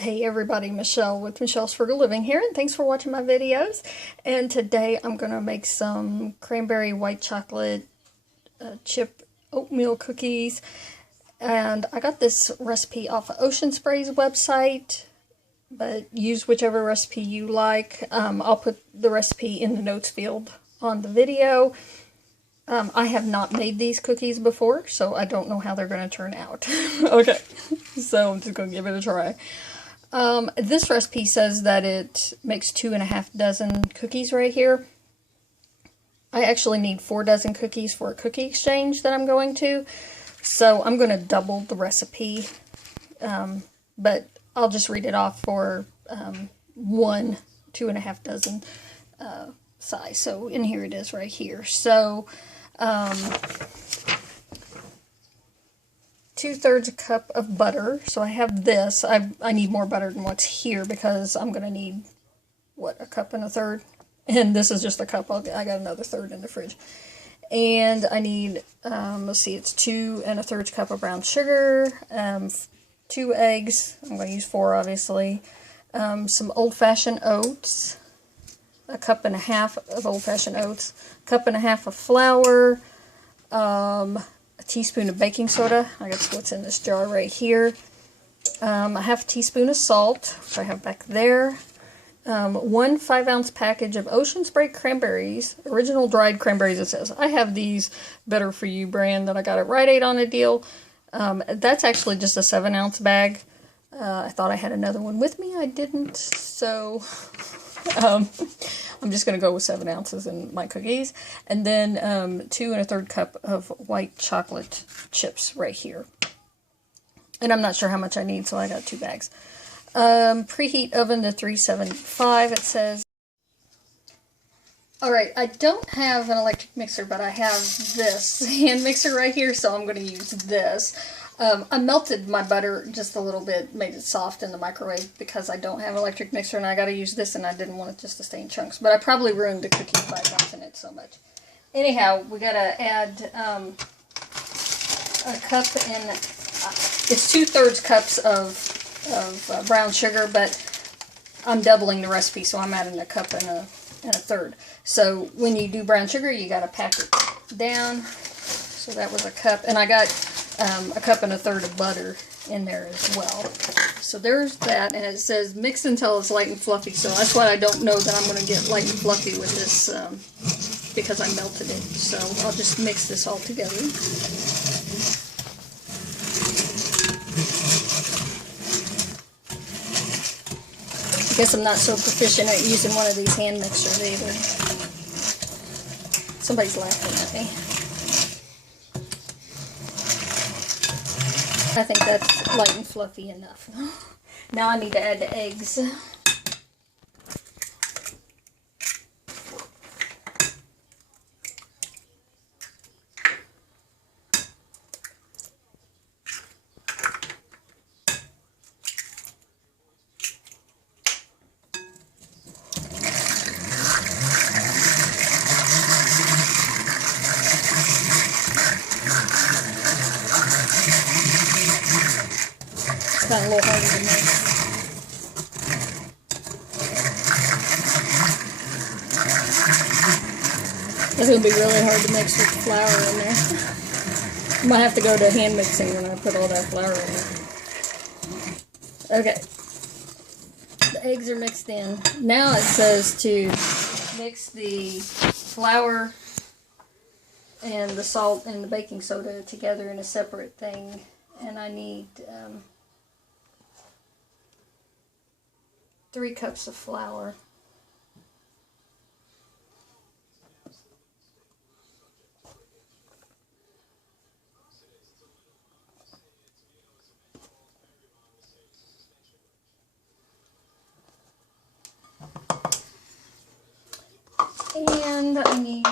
Hey everybody, Michelle with Michelle's Frugal Living here, and thanks for watching my videos. And today I'm going to make some cranberry white chocolate chip oatmeal cookies. And I got this recipe off of Ocean Spray's website, but use whichever recipe you like. I'll put the recipe in the notes field on the video. I have not made these cookies before, so I don't know how they're going to turn out. Okay, so I'm just going to give it a try. This recipe says that it makes 2.5 dozen cookies right here. I actually need 4 dozen cookies for a cookie exchange that I'm going to. So I'm going to double the recipe, but I'll just read it off for 2.5 dozen size. So, and here it is right here. So, 2/3 cup of butter. So I have this. I need more butter than what's here because I'm going to need, what, 1 1/3 cups? And this is just a cup. I got another third in the fridge. And I need, let's see, it's 2 1/3 cup of brown sugar, 2 eggs. I'm going to use 4, obviously. Some old-fashioned oats, 1.5 cups of old-fashioned oats, 1.5 cups of flour, a teaspoon of baking soda. I guess what's in this jar right here. A 1/2 teaspoon of salt, which I have back there. 1 5-ounce package of Ocean Spray cranberries, original dried cranberries. It says I have these Better For You brand that I got at Rite Aid on a deal. That's actually just a 7-ounce bag. I thought I had another one with me. I didn't, so I'm just going to go with 7 ounces in my cookies. And then 2 1/3 cup of white chocolate chips right here. And I'm not sure how much I need, so I got 2 bags. Preheat oven to 375, it says. Alright, I don't have an electric mixer, but I have this hand mixer right here, so I'm going to use this. I melted my butter just a little bit, made it soft in the microwave because I don't have an electric mixer and I got to use this and I didn't want it just to stay in chunks. But I probably ruined the cookies by dumping it so much. Anyhow, we got to add a cup in, it's 2/3 cups of brown sugar, but I'm doubling the recipe, so I'm adding 1 1/3 cups. So when you do brown sugar, you got to pack it down. So that was 1 cup, and I got 1.5 cups of butter in there as well. So there's that, and it says mix until it's light and fluffy. So that's why I don't know that I'm going to get light and fluffy with this because I melted it. So I'll just mix this all together. I guess I'm not so proficient at using one of these hand mixers either. Somebody's laughing at me. I think that's light and fluffy enough. Now I need to add the eggs. It's not a little harder to make. It's going to be really hard to mix with flour in there. I might have to go to hand mixing when I put all that flour in. Okay. The eggs are mixed in. Now it says to mix the flour and the salt and the baking soda together in a separate thing. And I need 3 cups of flour. And I need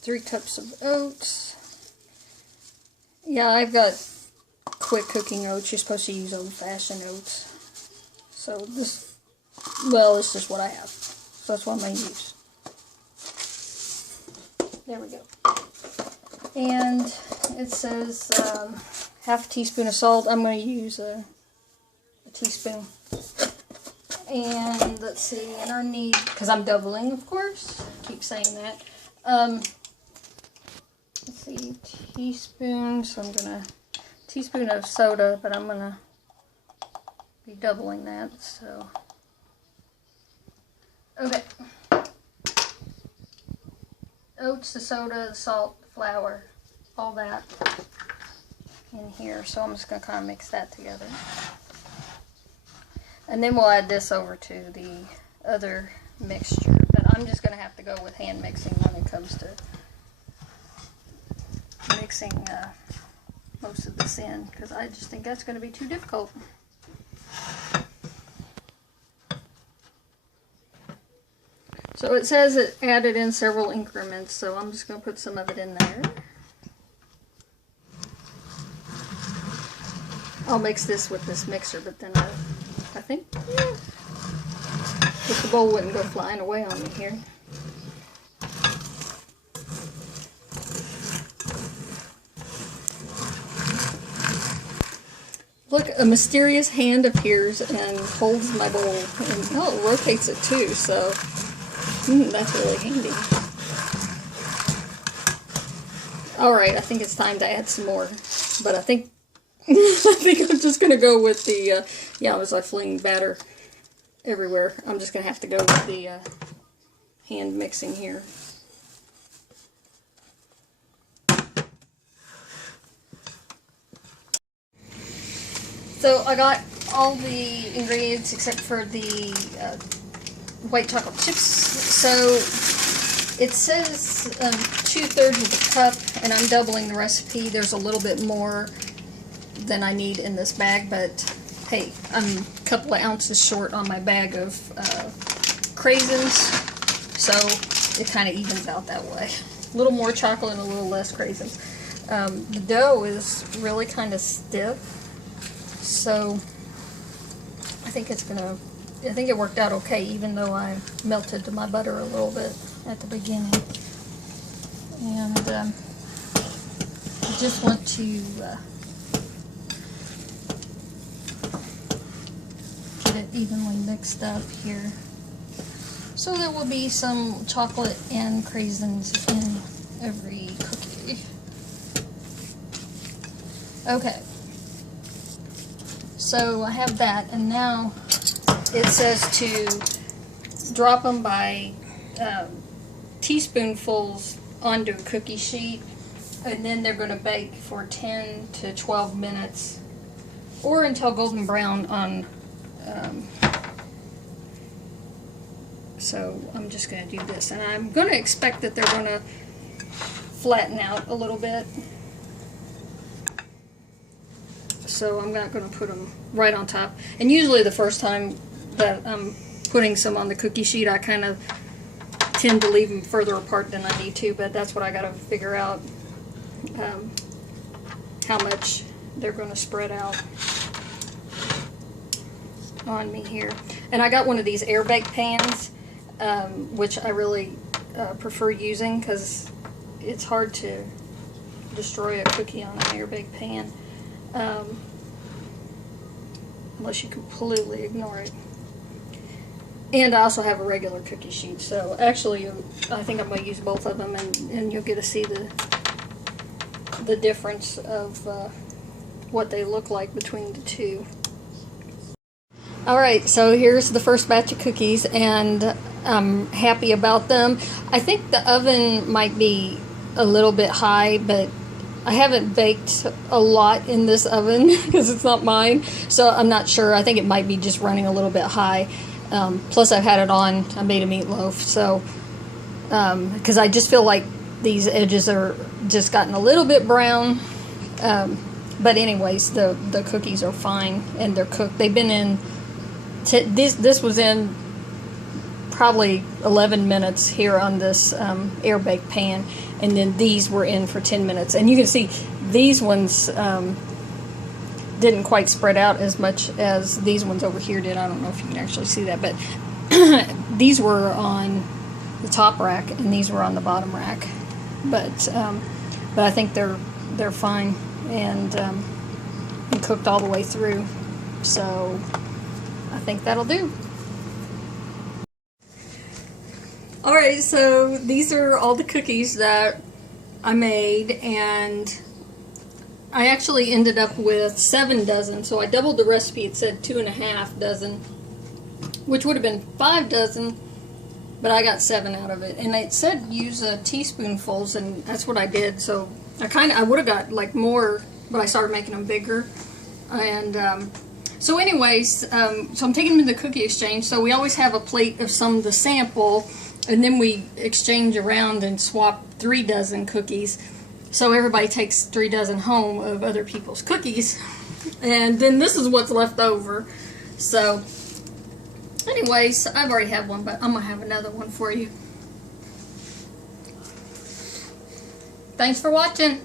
3 cups of oats. Yeah, I've got quick cooking oats. You're supposed to use old-fashioned oats. So this, well, it's just what I have. So that's what I'm going to use. There we go. And it says half a teaspoon of salt. I'm going to use a teaspoon. And let's see, and I need, because I'm doubling, of course, keep saying that. Let's see, teaspoon, so I'm going to, teaspoon of soda, but I'm going to be doubling that, so. Okay. Oats, the soda, the salt, the flour, all that in here. So I'm just going to kind of mix that together. And then we'll add this over to the other mixture. But I'm just going to have to go with hand mixing when it comes to mixing most of this in, because I just think that's going to be too difficult. So it says it added in several increments, so I'm just going to put some of it in there. I'll mix this with this mixer, but then I think, yeah, if the bowl wouldn't go flying away on me here. Look, a mysterious hand appears and holds my bowl, and oh, it rotates it too, so that's really handy. Alright, I think it's time to add some more, but I think I think I'm just going to go with the, yeah, as I fling batter everywhere, I'm just going to have to go with the hand mixing here. So I got all the ingredients except for the white chocolate chips. So it says 2/3 of the cup, and I'm doubling the recipe. There's a little bit more than I need in this bag, but hey, I'm a couple of ounces short on my bag of Craisins, so it kind of evens out that way. A little more chocolate and a little less Craisins. The dough is really kind of stiff, so I think it's gonna, I think it worked out okay, even though I melted my butter a little bit at the beginning. And I just want to get it evenly mixed up here. So there will be some chocolate and Craisins in every cookie. Okay. So I have that, and now it says to drop them by teaspoonfuls onto a cookie sheet, and then they're going to bake for 10 to 12 minutes or until golden brown on so I'm just going to do this, and I'm going to expect that they're going to flatten out a little bit, so I'm not going to put them right on top. And usually the first time that I'm putting some on the cookie sheet, I kind of tend to leave them further apart than I need to, but that's what I got to figure out, how much they're going to spread out on me here. And I got one of these air bake pans, which I really prefer using because it's hard to destroy a cookie on an air bake pan, unless you completely ignore it. And I also have a regular cookie sheet, so actually I think I'm going to use both of them, and you'll get to see the difference of what they look like between the two. Alright, so here's the first batch of cookies, and I'm happy about them. I think the oven might be a little bit high, but I haven't baked a lot in this oven because it's not mine, so I'm not sure. I think it might be just running a little bit high. Plus I've had it on, I made a meatloaf, so because I just feel like these edges are just gotten a little bit brown, but anyways, the cookies are fine and they're cooked. They've been in, this was in probably 11 minutes here on this air bake pan, and then these were in for 10 minutes, and you can see these ones didn't quite spread out as much as these ones over here did. I don't know if you can actually see that, but these were on the top rack and these were on the bottom rack. But but I think they're fine and cooked all the way through. So I think that'll do. Alright, so these are all the cookies that I made, and I actually ended up with 7 dozen. So I doubled the recipe. It said 2.5 dozen, which would have been 5 dozen, but I got 7 out of it. And it said use teaspoonfuls, and that's what I did. So I would have got like more, but I started making them bigger. And so anyways, so I'm taking them to the cookie exchange. So we always have a plate of some to sample, and then we exchange around and swap 3 dozen cookies. So everybody takes 3 dozen home of other people's cookies. And then this is what's left over. So anyways, I've already had one, but I'm going to have another one for you. Thanks for watching.